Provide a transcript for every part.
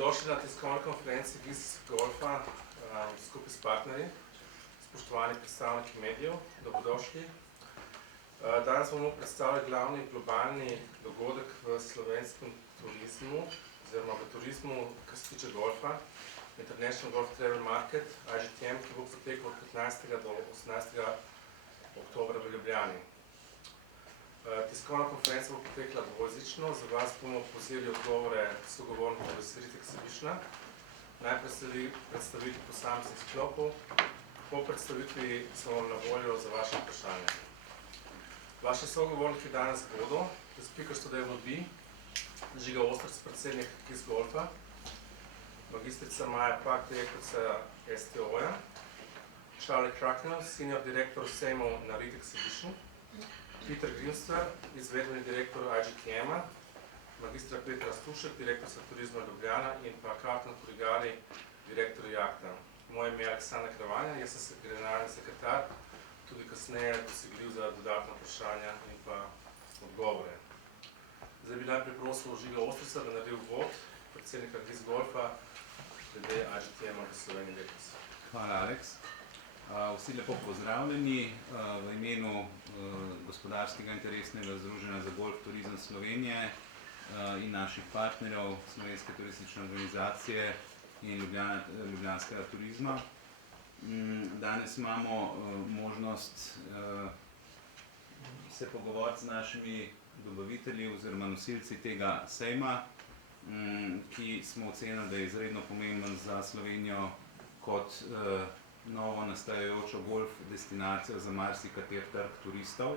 Dobrodošli na tiskovni konferenci GIS Golfa skupaj s partnerji, spoštovani predstavniki medijev, dobrodošli. Danes bomo predstavili glavni globalni dogodek v slovenskem turizmu, oziroma v turizmu, kar se tiče golfa, International Golf Travel Market, IGTM, ki bo potekal od 15. do 18. oktobra v Ljubljani. Tiskovna konferenca bo potekla dvojezično, za vas bomo povzeli odgovore sogovornikov v Spirit Exhibitiona. Najprej sledi predstavitev posameznih sklopov, po predstavitvi smo vam na voljo za vaše vprašanje. Vaši sogovorniki danes bodo, the speakers today will be Žiga Ostrc, predsednik GIS Golfa, magistrica Maja Pak, direktorica STO-ja, Charlie Cracknell, senior director SEMO na REIT Exhibition, Peter Grimster, izvedbeni direktor IGTM-a, magistra Petra Stušek, direktorica Turizma Ljubljana in pa Carlton Kurigari, direktor JAKT-a. Moje ime je Aleksandar Kravanja, jaz sem generalni sekretar, tudi kasneje dosegljiv za dodatna vprašanja in pa odgovore. Zdaj bi najprej prosil Žiga Ostrca, da naredi uvod, predsednika GIS Golfa, glede IGTM-a v Sloveniji letos. Hvala, Aleks. Vsi lepo pozdravljeni v imenu Gospodarskega interesnega združenja za golf turizem Slovenije in naših partnerjev Slovenske turistične organizacije in Ljubljanskega turizma. Danes imamo možnost se pogovoriti z našimi dobavitelji oziroma nosilci tega sejma, ki smo ocenili, da je izredno pomemben za Slovenijo kot novo nastajajočo golf destinacijo za marsikateri trg turistov.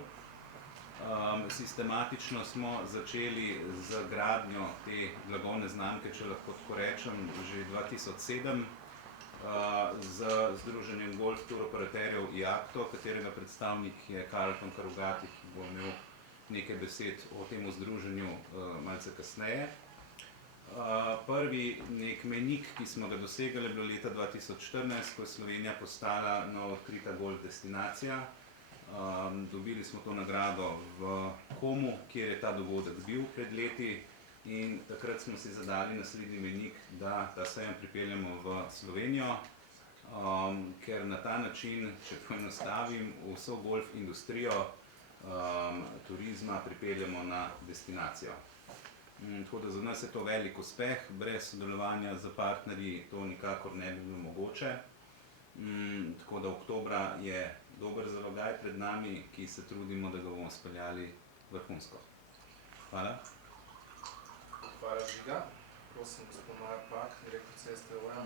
Sistematično smo začeli z gradnjo te blagovne znamke, če lahko tako rečem, že 2007 z Združenjem golf tur operaterjev JAKT-o, katerega predstavnik je Carlton Kurigari, ki bo imel nekaj besed o tem združenju malce kasneje. Prvi nek mejnik, ki smo ga dosegali, je bilo leta 2014, ko je Slovenija postala novo odkrita golf destinacija. Dobili smo to nagrado v Komu, kjer je ta dogodek bil pred leti, in takrat smo si zadali naslednji mejnik, da ta sejem pripeljemo v Slovenijo, ker na ta način, če poenostavim, vso golf industrijo turizma pripeljemo na destinacijo. Tako da za nas je to velik uspeh, brez sodelovanja z partnerji to nikakor ne bi bilo mogoče. Tako da oktobra je dober zalogaj pred nami, ki se trudimo, da ga bomo speljali vrhunsko. Hvala. Hvala, Žiga. Prosim, gospod Maja Pak, direktorica STO-ja.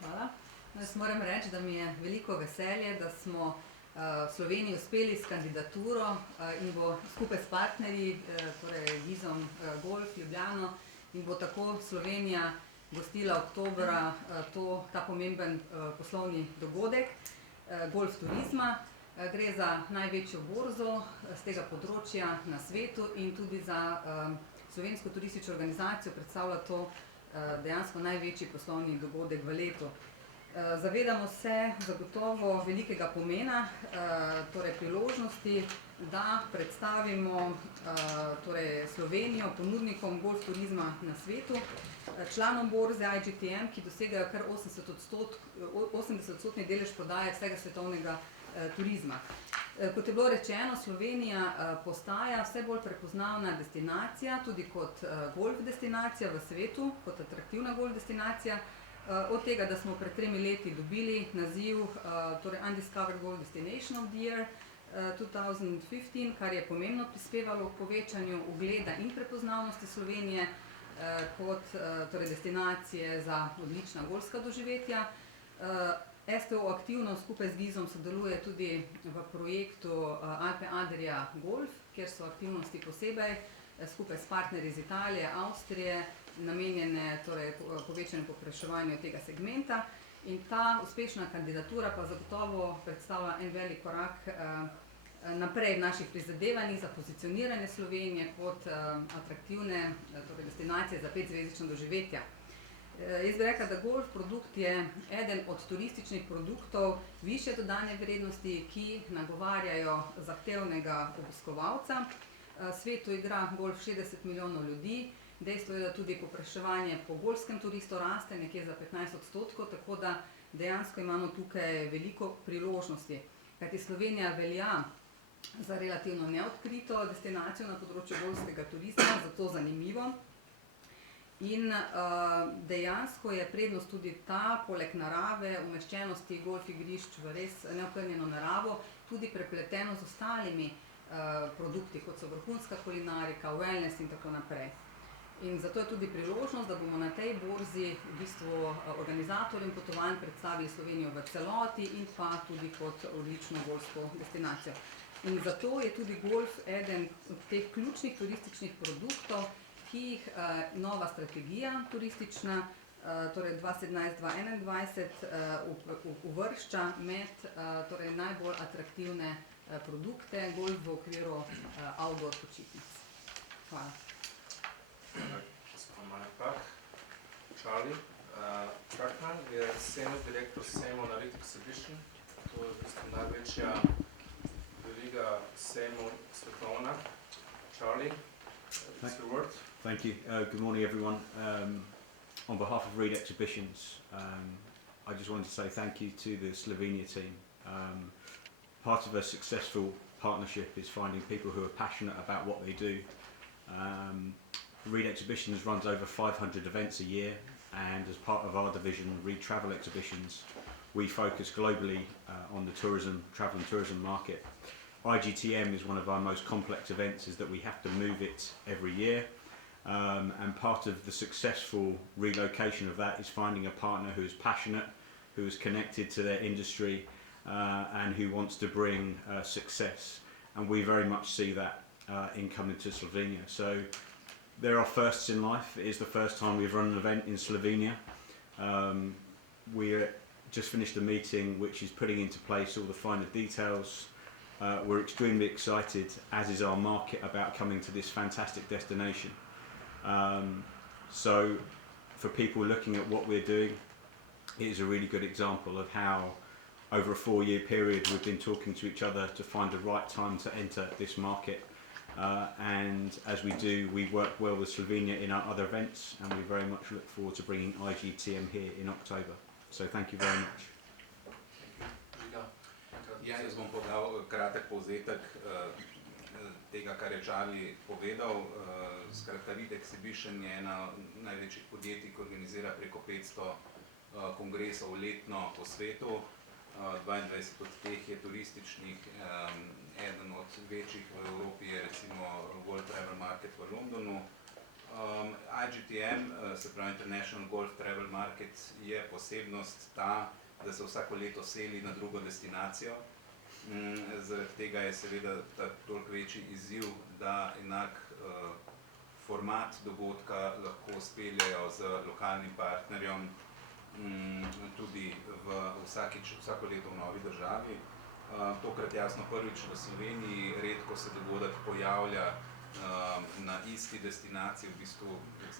Hvala. Jaz moram reči, da mi je veliko veselje, da smo v Sloveniji uspeli s kandidaturo in bo skupaj s partnerji, torej GIS-om Golf Ljubljano, in bo tako Slovenija gostila oktobra ta pomemben poslovni dogodek golf turizma. Gre za največjo borzo z tega področja na svetu in tudi za Slovensko turistično organizacijo predstavlja to dejansko največji poslovni dogodek v letu. Zavedamo se zagotovo velikega pomena, torej priložnosti, da predstavimo Slovenijo ponudnikom golf turizma na svetu, članom borze IGTM, ki dosegajo kar 80% delež prodaje vsega svetovnega turizma. Kot je bilo rečeno, Slovenija postaja vse bolj prepoznavna destinacija, tudi kot golf destinacija v svetu, kot atraktivna golf destinacija. Od tega, da smo pred 3 leti dobili naziv Undiscovered Golf Destination of the Year 2015, kar je pomembno prispevalo k povečanju ugleda in prepoznavnosti Slovenije kot destinacije za odlična golfska doživetja. STO aktivno skupaj z GIS-om sodeluje tudi v projektu Alpe Adria Golf, kjer so aktivnosti posebej skupaj s partnerji iz Italije, Avstrije, namenjene povečanju povpraševanja tega segmenta. In ta uspešna kandidatura pa zagotovo predstavlja en velik korak naprej v naših prizadevanjih za pozicioniranje Slovenije kot atraktivne destinacije za 5-zvezdična doživetja. Jaz bi rekla, da golf produkt je eden od turističnih produktov višje dodane vrednosti, ki nagovarjajo zahtevnega obiskovalca. Svetu igra golf 60 milijonov ljudi Dejstvo je, da tudi povpraševanje po golfskem turistu raste nekje za 15%, tako da dejansko imamo tukaj veliko priložnosti. Kajti Slovenija velja za relativno neodkrito destinacijo na področju golfskega turizma, zato zanimivo. In dejansko je prednost tudi ta, poleg narave, umeščenosti golf igrišč v res neokrnjeno naravo, tudi prepleteno z ostalimi produkti, kot so vrhunska kulinarika, wellness in tako naprej. In zato je tudi priložnost, da bomo na tej borzi v bistvu organizatorjem potovanj predstavili Slovenijo v celoti in pa tudi kot odlično golfsko destinacijo. In zato je tudi golf eden od teh ključnih turističnih produktov, ki jih nova strategija turistična, torej 2017-2021, uvršča med torej najbolj atraktivne produkte golf v okviru outdoor počitnic. Hvala. Charlie Kartman je senior direktor sejmov na Rit Exhibition. To je v bistvu največja veriga sejmov svetovna. Charlie, it's your word. Thank you. Good morning, everyone. On behalf of Reed Exhibitions, I just wanted to say thank you to the Slovenia team. Part of a successful partnership is finding people who are passionate about what they do. Reed Exhibitions runs over 500 events a year, and as part of our division, Reed Travel Exhibitions, we focus globally on the travel and tourism market. IGTM is one of our most complex events, is that we have to move it every year. And part of the successful relocation of that is finding a partner who is passionate, who is connected to their industry, and who wants to bring success. And we very much see that in coming to Slovenia. So there are firsts in life. It is the first time we've run an event in Slovenia. We just finished a meeting which is putting into place all the finer details. We're extremely excited, as is our market, about coming to this fantastic destination. So for people looking at what we're doing, it is a really good example of how over a 4-year period we've been talking to each other to find the right time to enter this market. And as we do, we work well with Slovenia in our other events, and we very much look forward to bringing IGTM here in October. So thank you very much. Ja, jaz bom podal kratek povzetek tega, kar je Charlie povedal. Skratka, Reed Exhibition je ena največjih podjetij, ki organizira preko 500 kongresov letno po svetu. 22 od teh je turističnih, eden od večjih v Evropi je recimo World Travel Market v Londonu. IGTM, se pravi International Golf Travel Market, je posebnost ta, da se vsako leto seli na drugo destinacijo. Zaradi tega je seveda toliko večji izziv, da enak format dogodka lahko speljejo z lokalnim partnerjem tudi vsako leto v novi državi. Tokrat jasno prvič v Sloveniji, redko se dogodek pojavlja na isti destinaciji, v bistvu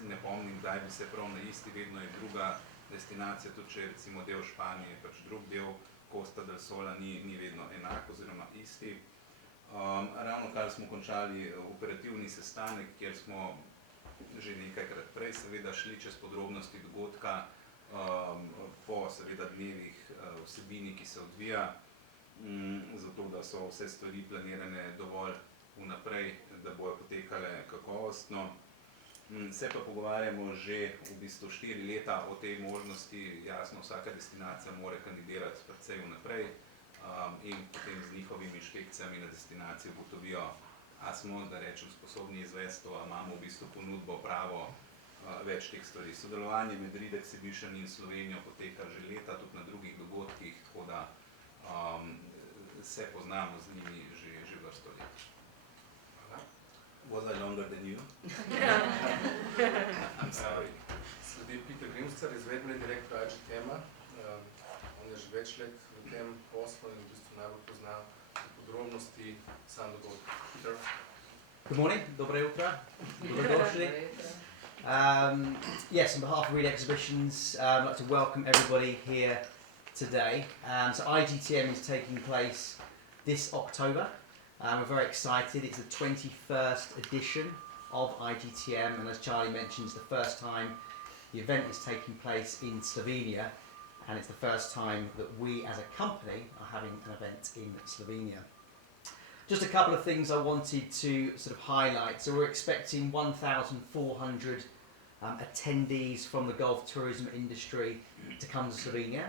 ne pomnim, kdaj bi se prav na isti, vedno je druga destinacija, tudi če je recimo del Španije, pač drug del Costa del Sola ni vedno enak oziroma isti. Ravno kar smo končali operativni sestanek, kjer smo že nekajkrat prej seveda šli čez podrobnosti dogodka, po seveda dnevih vsebini, ki se odvija, zato da so vse stvari planirane dovolj vnaprej, da bojo potekale kakovostno. Se pa pogovarjamo že v bistvu 4 leta o tej možnosti. Jasno, vsaka destinacija mora kandidirati precej vnaprej in potem z njihovimi inšpekcijami na destinaciji ugotovijo, a smo, da rečem, sposobni izvesti to, a imamo v bistvu ponudbo pravo, več teh stvari. Sodelovanje med Reed Exhibition in Slovenijo poteka že leta, tudi na drugih dogodkih, tako da se poznamo z njimi že vrsto let. Was I longer than you? I'm sorry. Sledi Peter Grimster, izvedbeni direktor IGTM-a. On je že več let v tem poslu in v bistvu najbolj pozna podrobnosti sam dogodka. Peter. Good morning, dobre jutro. Dobrodošli. Yes, on behalf of Reed Exhibitions, I'd like to welcome everybody here today. So IGTM is taking place this October. We're very excited. It's the 21st edition of IGTM, and as Charlie mentioned, it's the first time the event is taking place in Slovenia, and it's the first time that we as a company are having an event in Slovenia. Just a couple of things I wanted to sort of highlight. So we're expecting 1,400 attendees from the golf tourism industry to come to Slovenia.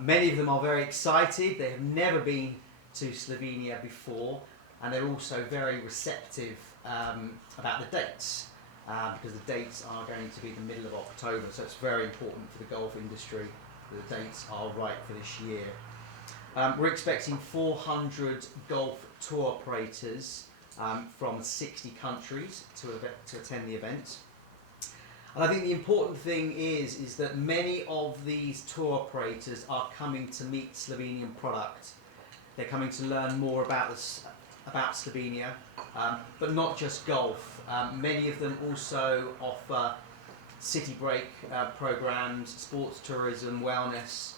Many of them are very excited. They have never been to Slovenia before, and they're also very receptive about the dates, because the dates are going to be the middle of October, so it's very important for the golf industry that the dates are right for this year. We're expecting 400 golf tour operators from 60 countries to attend the event. And I think the important thing is that many of these tour operators are coming to meet Slovenian product. They're coming to learn more about Slovenia, but not just golf. Many of them also offer city break programs, sports tourism, wellness.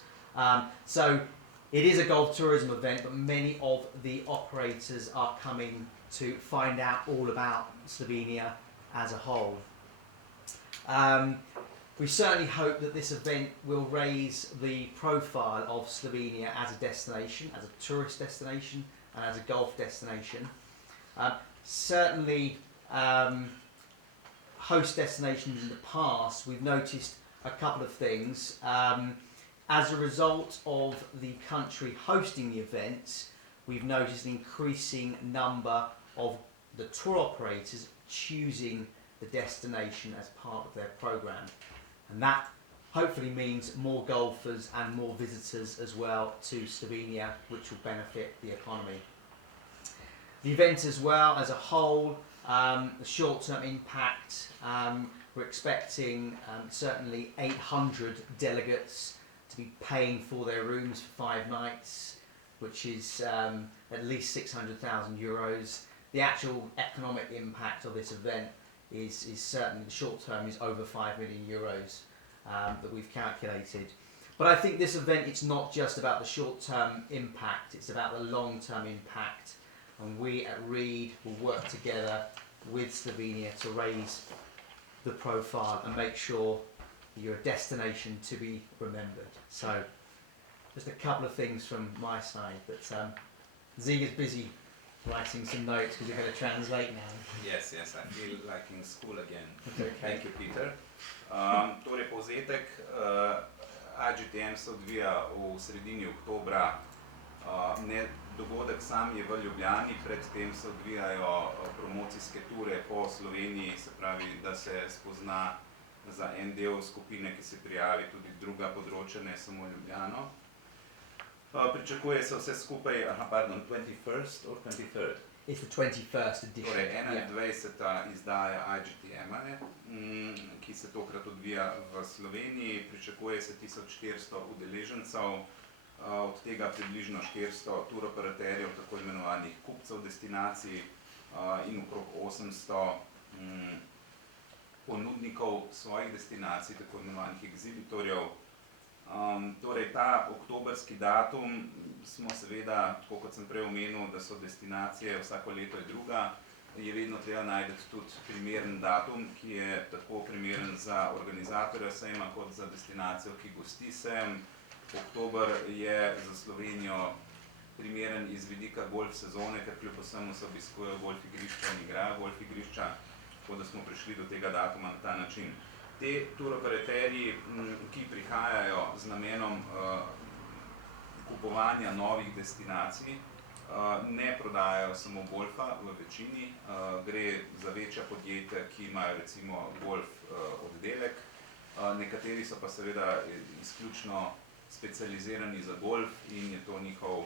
So it is a golf tourism event, but many of the operators are coming to find out all about Slovenia as a whole. We certainly hope that this event will raise the profile of Slovenia as a destination, as a tourist destination, and as a golf destination. Certainly, host destinations in the past, we've noticed a couple of things. As a result of the country hosting the event, we've noticed an increasing number of the tour operators choosing the destination as part of their program, and that hopefully means more golfers and more visitors as well to Slovenia, which will benefit the economy. The event as well as a whole, the short-term impact, we're expecting certainly 800 delegates to be paying for their rooms for 5 nights, which is at least 600,000 euros. The actual economic impact of this event is certainly, the short term is over 5 million euros that we've calculated. But I think this event, it's not just about the short term impact, it's about the long term impact, and we at Reed will work together with Slovenia to raise the profile and make sure that you're a destination to be remembered. So just a couple of things from my side, but Ziga's busy writing some notes because you're going to translate now. Yes, I feel like in school again. Okay. Thank you, Peter. Torej, povzetek, IGTM se odvija v sredini oktobra. Dogodek sam je v Ljubljani, predtem se odvijajo promocijske ture po Sloveniji, se pravi, da se spozna za en del skupine, ki se prijavi tudi druga področja, ne samo Ljubljano. Pričakuje se vse skupaj, 21st or 23rd? It's the 21st edition. Torej, 21. izdaja IGTM-a, ki se tokrat odvija v Sloveniji. Pričakuje se 1400 udeležencev, od tega približno 400 turoperaterjev, tako imenovanih kupcev destinacij, in okrog 800 ponudnikov svojih destinacij, tako imenovanih egzibitorjev. Torej, ta oktobrski datum smo seveda, tako kot sem prej omenil, da so destinacije vsako leto je druga, je vedno treba najti tudi primeren datum, ki je tako primeren za organizatorja sejma kot za destinacijo, ki gosti sejem. Oktober je za Slovenijo primeren iz vidika golf sezone, ker kljub vsemu se obiskujejo golf igrišča in igrajo golf igrišča, tako da smo prišli do tega datuma na ta način. Te turoperaterji, ki prihajajo z namenom kupovanja novih destinacij, ne prodajajo samo golfa v večini, gre za večja podjetja, ki imajo recimo golf oddelek, nekateri so pa seveda izključno specializirani za golf in je to njihov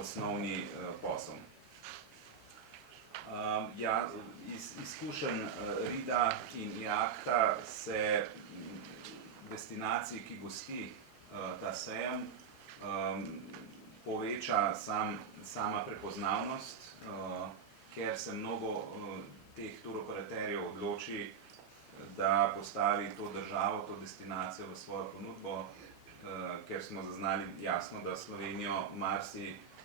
osnovni posel. Iz izkušenj Rida in IACTA se destinacij, ki gosti ta sejem, poveča sama prepoznavnost, ker se mnogo teh turoperaterjev odloči, da postavi to državo, to destinacijo v svojo ponudbo, ker smo zaznali jasno, da Slovenijo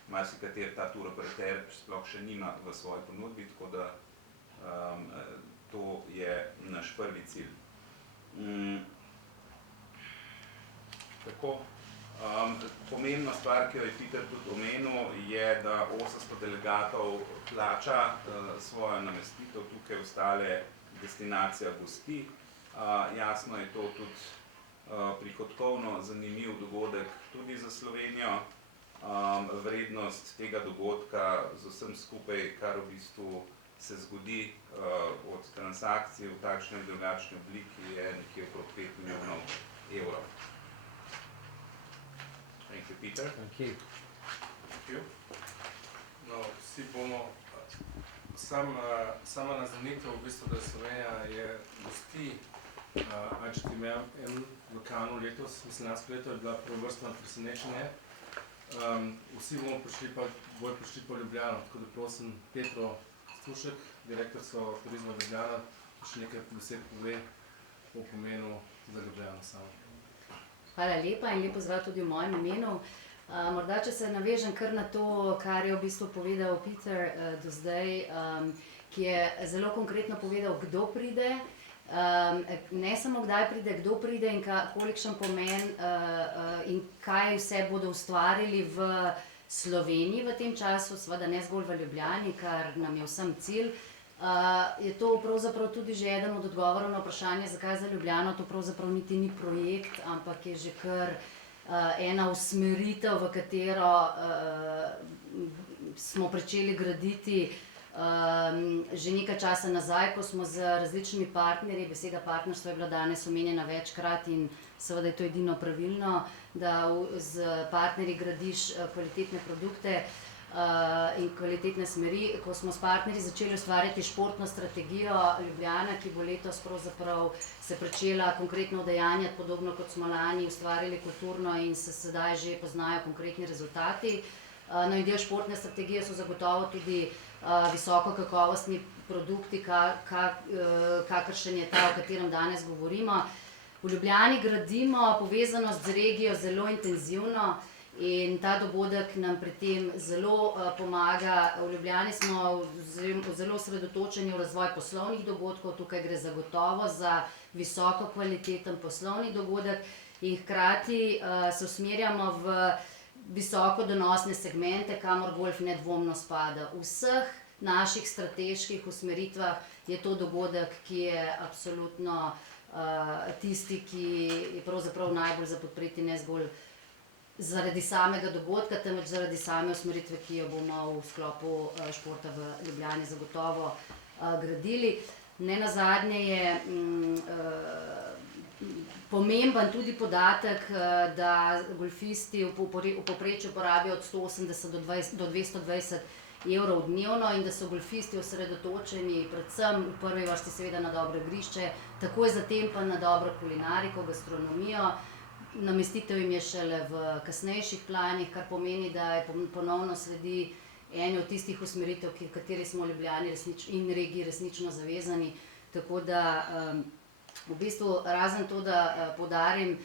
marsikater ta turoperater sploh še nima v svoji ponudbi, tako da je naš prvi cilj. Tako. Pomembna stvar, ki jo je Peter tudi omenil, je, da 800 delegatov plača svojo namestitev tukaj, ostale destinacija gosti. Jasno je to tudi prihodkovno zanimiv dogodek tudi za Slovenijo. Vrednost tega dogodka z vsem skupaj, kar v bistvu se zgodi od transakcij v takšni in drugačni obliki, je nekje okrog 5 milijonov evrov. Thank you, Peter. Thank you. Thank you. No, vsi bomo, sama naznanitev v bistvu, da Slovenija je gosti IGTM v Cannesu letos, mislim, lansko leto je bila prvovrstno presenečenje. Vsi bomo prišli po Ljubljano, tako da prosim Petro Stušek, direktorico Turizma Ljubljana, še nekaj besed pove o pomenu za Ljubljano samo. Hvala lepa in lepo zdrav tudi v mojem imenu. Morda, če se navežem kar na to, kar je v bistvu povedal Peter do zdaj, ki je zelo konkretno povedal, kdo pride, ne samo kdaj pride, kdo pride in kolikšen pomen in kaj vse bodo ustvarili v Sloveniji v tem času, seveda ne zgolj v Ljubljani, kar nam je vsem cilj. Je to pravzaprav tudi že eden od odgovorov na vprašanje, zakaj za Ljubljano to pravzaprav niti ni projekt, ampak je že kar ena usmeritev, v katero smo pričeli graditi že nekaj časa nazaj, ko smo z različnimi partnerji, beseda partnerstvo je bila danes omenjena večkrat in seveda je to edino pravilno, da z partnerji gradiš kvalitetne produkte in kvalitetne smeri. Ko smo s partnerji začeli ustvarjati športno strategijo Ljubljana, ki bo letos pravzaprav se pričela konkretno udejanjati, podobno kot smo lani ustvarjali kulturno in se sedaj že poznajo konkretni rezultati. No in del športne strategije so zagotovo tudi visoko kakovostni produkti, kakršen je ta, o katerem danes govorimo. V Ljubljani gradimo povezanost z regijo zelo intenzivno in ta dogodek nam pri tem zelo pomaga. V Ljubljani smo zelo osredotočeni v razvoj poslovnih dogodkov, tukaj gre zagotovo za visoko kvaliteten poslovni dogodek in hkrati se usmerjamo v visoko donosne segmente, kamor golf nedvomno spada. V vseh naših strateških usmeritvah je to dogodek, ki je absolutno tisti, ki je pravzaprav najbolj za podpreti, ne zgolj zaradi samega dogodka, temveč zaradi same usmeritve, ki jo bomo v sklopu športa v Ljubljani zagotovo gradili. Nenazadnje je pomemben tudi podatek, da golfisti v povprečju porabijo od 180 do 220 evrov dnevno in da so golfisti osredotočeni predvsem v prvi vrsti seveda na dobro igrišče, takoj zatem pa na dobro kulinariko, gastronomijo. Namestitev jim je šele v kasnejših planih, kar pomeni, da ponovno sledi eni od tistih usmeritev, v kateri smo v Ljubljani in regiji resnično zavezani. Tako da v bistvu razen to, da poudarim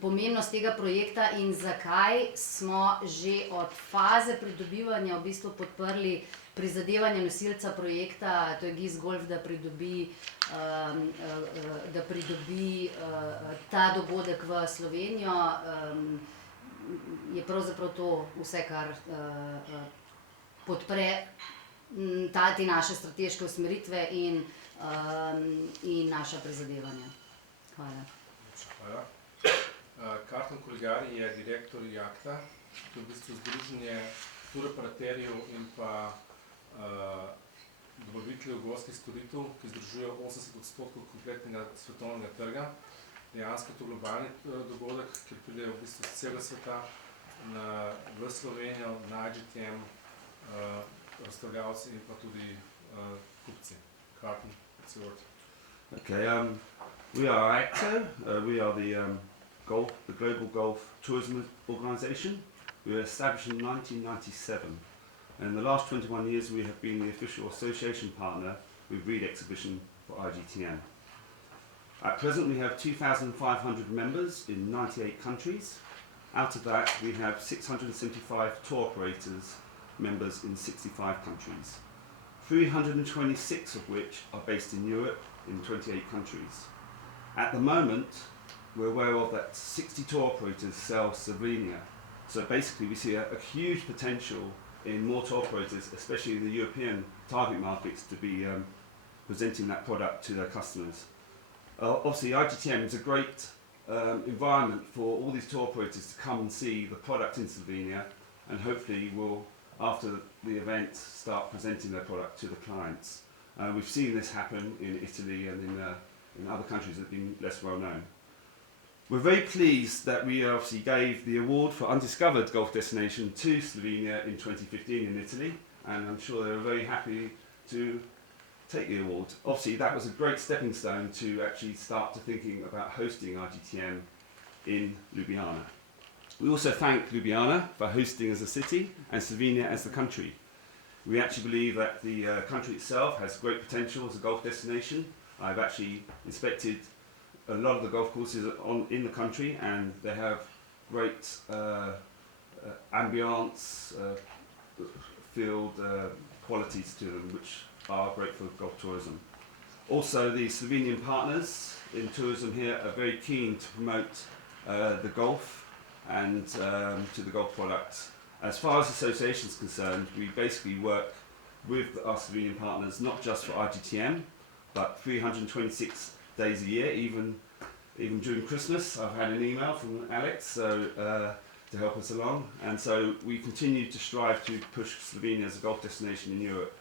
pomembnost tega projekta in zakaj smo že od faze pridobivanja v bistvu podprli prizadevanje nosilca projekta, to je GIS Golf, da pridobi ta dogodek v Slovenijo, je pravzaprav to vse, kar podpre te naše strateške usmeritve in naša prizadevanja. Hvala. Hvala. Karton Kuligari je direktor JAKTA, to je v bistvu združenje turoperaterjev in pa dobaviteljev gorskih storitev, ki združujejo 80% kompletnega svetovnega trga. Dejansko je to globalni dogodek, kjer pridejo v bistvu z celega sveta v Slovenijo, na IGTM, razstavljavci in pa tudi kupci. Karton, it's your word. Okay, we are ACTO, we are the Global Golf Tourism Organisation. We were established in 1997, and in the last 21 years we have been the official association partner with Reed Exhibition for IGTM. At present we have 2,500 members in 98 countries. Out of that we have 675 tour operators members in 65 countries. 326 of which are based in Europe in 28 countries. At the moment, we're aware of that 60 tour operators sell Slovenia. So basically we see a huge potential in more tour operators, especially in the European target markets, to be presenting that product to their customers. Obviously IGTM is a great environment for all these tour operators to come and see the product in Slovenia, and hopefully will, after the event, start presenting their product to the clients. We've seen this happen in Italy and in other countries that have been less well known. We're very pleased that we obviously gave the award for Undiscovered Golf Destination to Slovenia in 2015 in Italy, and I'm sure they were very happy to take the award. Obviously that was a great stepping stone to actually start to thinking about hosting IGTM in Ljubljana. We also thank Ljubljana for hosting as a city and Slovenia as the country. We actually believe that the country itself has great potential as a golf destination. I've actually inspected a lot of the golf courses in the country, and they have great ambience, field qualities to them, which are great for golf tourism. Also, the Slovenian partners in tourism here are very keen to promote the golf and to the golf products. As far as the association is concerned, we basically work with our Slovenian partners not just for IGTM, but 326 days a year, even during Christmas. I've had an email from Alex to help us along, and so we continue to strive to push Slovenia as a golf destination in Europe.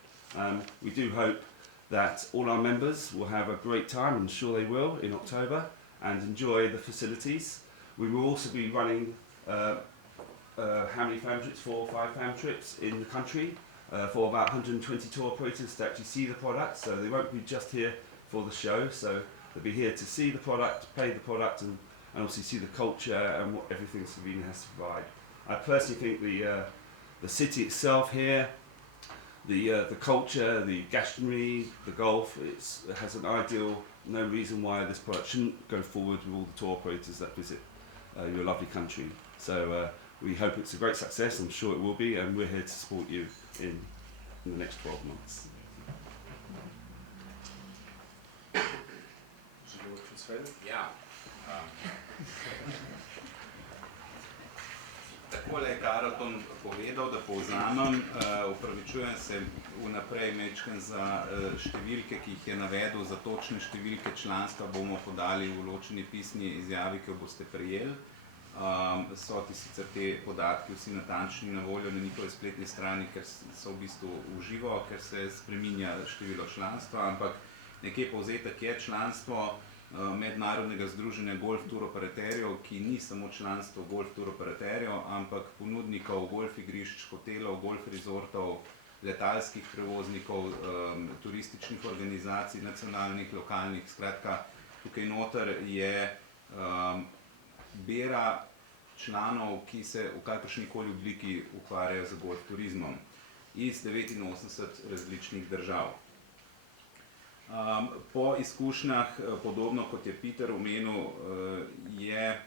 We do hope that all our members will have a great time, I'm sure they will, in October, and enjoy the facilities. We will also be running how many fam trips? 4 or 5 fam trips in the country for about 120 tour operators to actually see the product, so they won't be just here for the show, so they'll be here to see the product, play the product, and obviously see the culture and what everything Slovenia has to provide. I personally think the city itself here, the culture, the gastronomy, the golf, it has an ideal, no reason why this product shouldn't go forward with all the tour operators that visit your lovely country. So we hope it's a great success, I'm sure it will be, and we're here to support you in the next 12 months. Ja. Takole je Karaton povedal, da povzamem, upravičujem se vnaprej mečken za številke, ki jih je navedel, za točne številke članstva bomo podali v ločeni pisni izjavi, ki jo boste prejeli. So ti sicer te podatki vsi natančni na voljo na njihovi spletni strani, ker so v bistvu v živo, ker se spreminja število članstva, ampak nekje povzetek je članstvo Mednarodnega združenja golf tur operaterjev, ki ni samo članstvo golf tur operaterjev, ampak ponudnikov golf igrišč, hotelov, golf rezortov, letalskih prevoznikov, turističnih organizacij, nacionalnih, lokalnih. Skratka, tukaj noter je bera članov, ki se v kakršnikoli obliki ukvarjajo z golf turizmom iz 89 različnih držav. Po izkušnjah, podobno kot je Peter omenil, je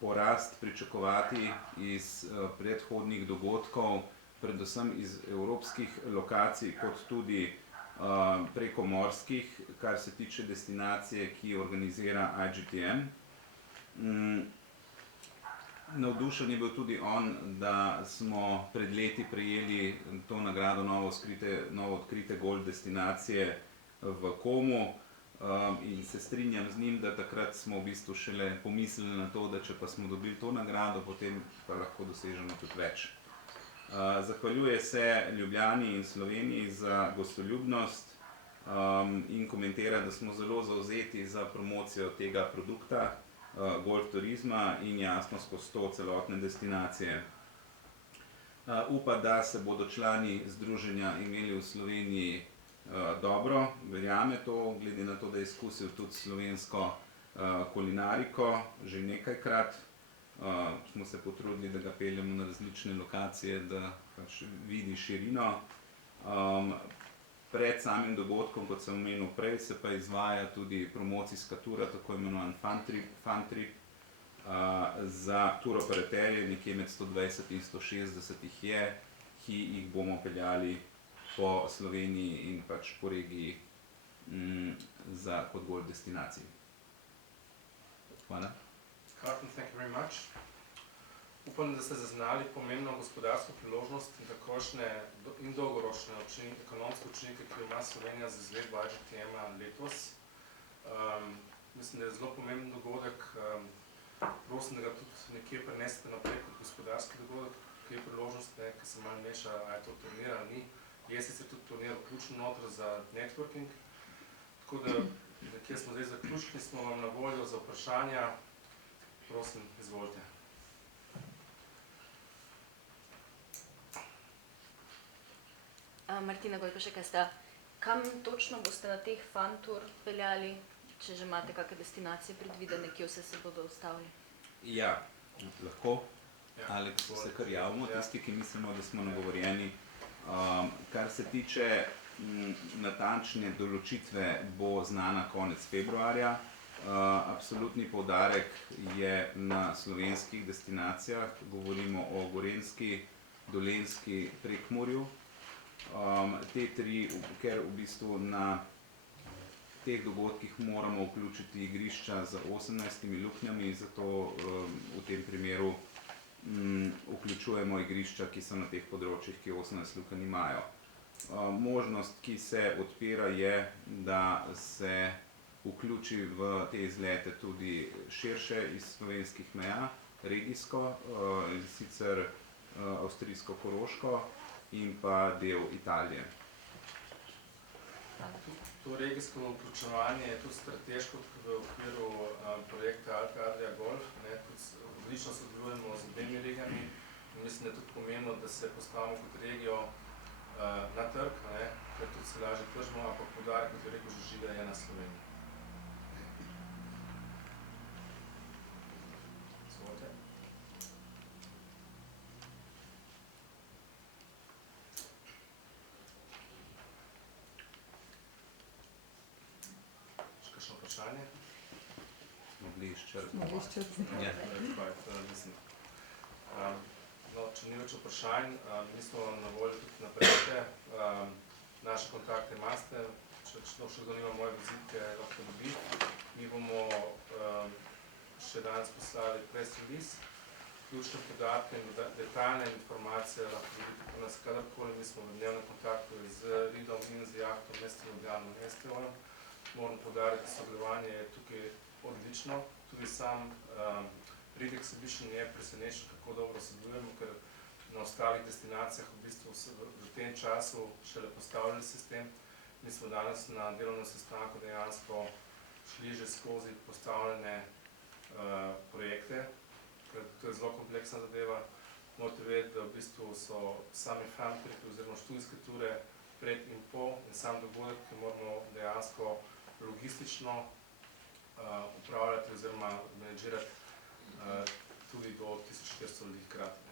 porast pričakovati iz predhodnih dogodkov, predvsem iz evropskih lokacij, kot tudi preko morskih, kar se tiče destinacije, ki organizira IGTM. Navdušen je bil tudi on, da smo pred leti prejeli to nagrado novo odkrite golf destinacije v Komu, in se strinjam z njim, da takrat smo v bistvu šele pomislili na to, da če pa smo dobili to nagrado, potem pa lahko dosežemo tudi več. Zahvaljuje se Ljubljani in Sloveniji za gostoljubnost in komentira, da smo zelo zavzeti za promocijo tega produkta, golf turizma, in jasno skozi to celotne destinacije. Upa, da se bodo člani združenja imeli v Sloveniji dobro, verjame to, glede na to, da je izkusil tudi slovensko kulinariko že nekajkrat. Smo se potrudili, da ga peljemo na različne lokacije, da pač vidi širino. Pred samim dogodkom, kot sem omenil prej, se pa izvaja tudi promocijska tura, tako imenovan fun trip, za tur operaterje, nekje med 120 in 160 jih je, ki jih bomo peljali po Sloveniji in pač po regiji kot golf destinaciji. Hvala. Carlton, thank you very much. Upam, da ste zaznali pomembno gospodarsko priložnost in takošne in dolgoročne ekonomske učinke, ki jo ima Slovenija za izvedbo IGTM-a letos. Mislim, da je zelo pomemben dogodek. Prosim, da ga tudi nekje prenesete naprej kot gospodarski dogodek, ki je priložnost, ki se malo meša, a je to turnir ali ni. Je sicer tudi turnir vključen noter za networking. Tako da, nekje smo zdaj zaključili, smo vam na voljo za vprašanja. Prosim, izvolite. Martina Gojkošek, kam točno boste na teh fun tour peljali, če že imate kakšne destinacije predvidene, kje vse se bodo ustavili? Ja, lahko. Ja, Ali se izvolite. kar javimo, Ja. tisti, ki mislimo, da smo nagovorjeni. Kar se tiče natančne določitve, bo znana konec februarja. Absolutni poudarek je na slovenskih destinacijah, govorimo o Gorenjski, Dolenjski, Prekmurju. Te tri, ker v bistvu na teh dogodkih moramo vključiti igrišča z 18 luknjami, zato v tem primeru vključujemo igrišča, ki so na teh področjih, ki 18 lukenj imajo. Možnost, ki se odpira, je, da se vključi v te izlete tudi širše iz slovenskih meja, regijsko, in sicer avstrijsko-koroško in pa del Italije. To regijsko vključevanje je tudi strateško v okviru projekta Alpe Adria Golf. Odlično sodelujemo z obemi regijami in mislim, da je tudi pomembno, da se postavimo kot regijo na trg, ker tudi se lažje tržimo, ampak poudarek, kot je rekel že Žiga, je na Sloveniji. Izvolite. Še kakšno vprašanje? Mogli izčrpati. Mogli izčrpati. Ja. Mislim. No, če ni več vprašanj, mi smo na voljo tudi naprej. Naše kontakte imate, če še kdo nima moje vizitke, lahko dobi. Mi bomo še danes poslali press release, ključne podatke in detaljne informacije lahko dobite po nas kadarkoli. Mi smo v dnevnem kontaktu z RID-om in z Jahtom, Mestom Ljubljano in STO-jem. Moram poudariti, sodelovanje je tukaj odlično. Tudi sam RID Exhibition je presenečen, kako dobro sodelujemo, ker na ostalih destinacijah v bistvu v tem času šele postavljali sistem. Mi smo danes na delovnem sestanku dejansko šli že skozi postavljene projekte, ker to je zelo kompleksna zadeva. Morate vedeti, da v bistvu so sami fantriki oziroma študijske ture pred in po in sam dogodek, ki moramo dejansko logistično upravljati oziroma menedžirati tudi do 1400 ljudi hkrati,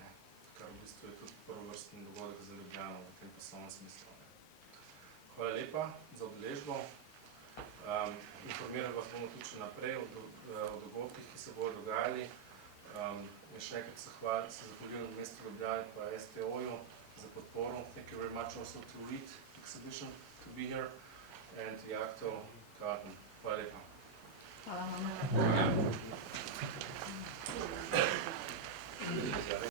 kar v bistvu je tudi prvovrstni dogodek za Ljubljano v tem poslovnem smislu. Hvala lepa za udeležbo. Informiram vas bomo tudi še naprej o dogodkih, ki se bodo dogajali. In še enkrat se zahvaljujem mestu Ljubljani pa STO-ju za podporo. Thank you very much also to RID Exhibition to be here and to Jahto Carlton. Hvala lepa. Hvala vam.